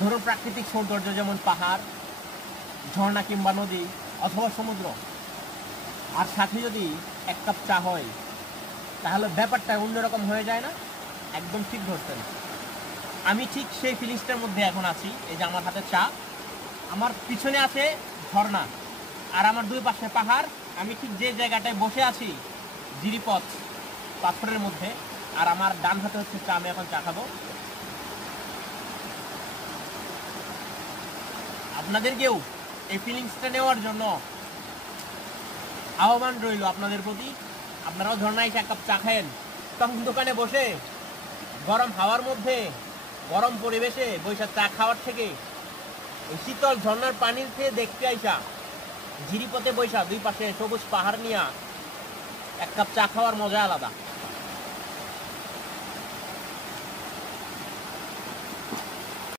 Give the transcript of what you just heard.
ধরুন প্রাকৃতিক সৌন্দর্য যেমন পাহাড়, ঝর্ণা কিংবা নদী অথবা সমুদ্র, আর সাথে যদি এক কাপ চা হয়, তাহলে ব্যাপারটা অন্যরকম হয়ে যায় না? একদম ঠিক ধরছেন। আমি ঠিক সেই ফিলিংসটার মধ্যে এখন আছি। এই যে আমার হাতে চা, আমার পিছনে আছে ঝর্ণা, আর আমার দুই পাশে পাহাড়। আমি ঠিক যে জায়গাটায় বসে আছি গিরিপথ পাথরের মধ্যে, আর আমার ডান হাতে হচ্ছে চা। আমি এখন চা খাবো। আপনাদেরকেও এই ফিলিংসটা নেওয়ার জন্য আহ্বান রইল আপনাদের প্রতি। আপনারাও ঝর্ণায় এসে এক কাপ চা খায়েন। তখন দোকানে বসে গরম হাওয়ার মধ্যে গরম পরিবেশে বৈশা চা খাওয়ার থেকে এই শীতল ঝর্ণার পানির খেয়ে দেখতে আইসা ঝিরিপথে বৈশা দুই পাশে সবুজ পাহাড় নিয়ে এক কাপ চা খাওয়ার মজা আলাদা।